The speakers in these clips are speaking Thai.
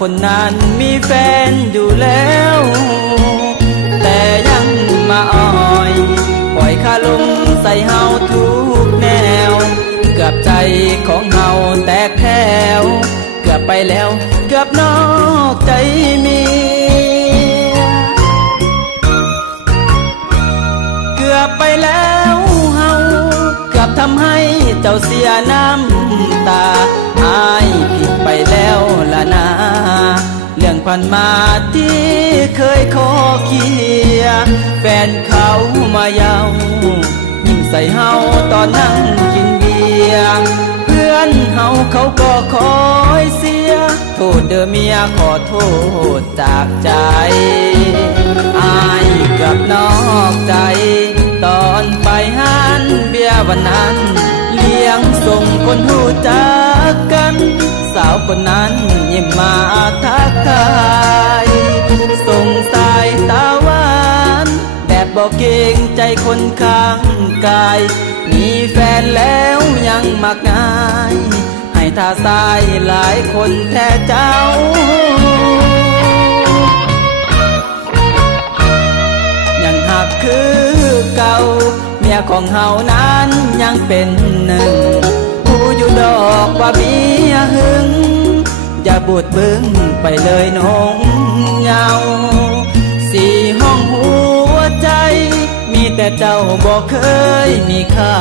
คนนั้นมีแฟนอยู่แล้วแต่ยังมาอ่อยปล่อยคาลมใส่เฮาทุกแนวเกือบใจของเฮาแตกแถวเกือบไปแล้วเกือบนอกใจเมียเกือบไปแล้วเฮาเกือบทำให้เจ้าเสียน้ำตาอายผิดไปแล้วล่ะนะเรื่องผ่านมาที่เคยขอเคียแฟนเขามาเย้ายิ้มใส่เฮาตอนนั่งกินเบียร์เพื่อนเฮาเขาก็คอยเสียโทษเด้อเมียขอโทษจากใจอายกับนอกใจตอนไปห้านเบียร์วันนั้นเลี้ยงส่งคนหูจักกันสาวคนนั้นยิ้มมาทักทายส่งสายตาหวานแบบบอกเกรงใจคนข้างกายมีแฟนแล้วยังมักง่ายให้ท่าทรายหลายคนแท้เจ้ายังหักคือเก่าเมียของเฮานั้นยังเป็นหนึ่งผู้อยู่ดอกว่าเมียหึงอย่าบูดบึ้งไปเลยน้องเงาสี่ห้องหัวใจมีแต่เจ้าบอกเคยมีเขา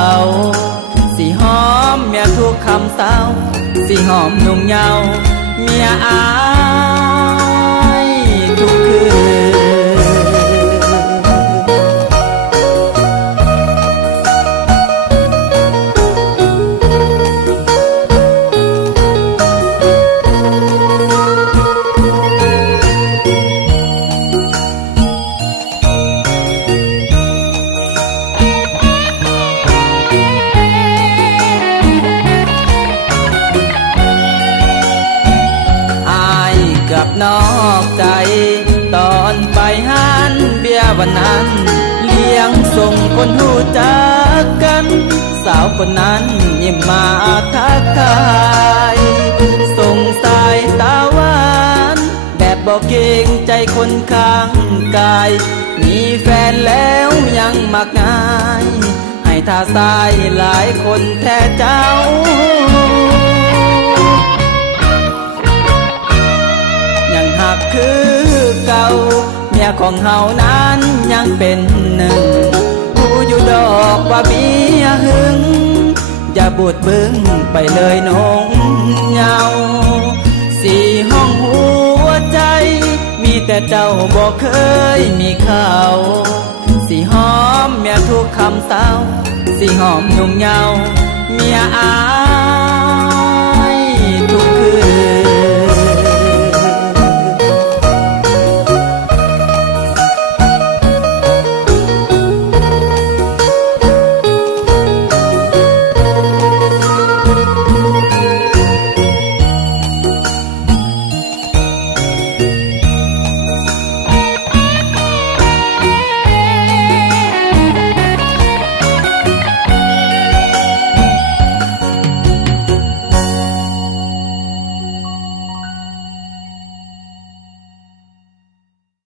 สีหอมเมียทุกคำเศร้าสีหอมนุ่งเงาเมียอายทุกคืนนอกใจตอนไปห้านเบียร์วันนั้นเลี้ยงส่งคนหูจักกันสาวคนนั้นยิ้มมาทักทายส่งสายตาหวานแบบบอกเกรงใจคนข้างกายมีแฟนแล้วยังมักง่ายให้ท่าทรายหลายคนแท้เจ้าหักคือเก่าเมียของเฮานั้นยังเป็นหนึ่งผู้อยู่ดอกว่าเมียหึงอย่าบูดบึ้งไปเลยน้องเงาสี่ห้องหัวใจมีแต่เจ้าบอกเคยมีเขาสีหอมเมียทุกคำเศร้าสีหอมนุ่งเงาเมียอาย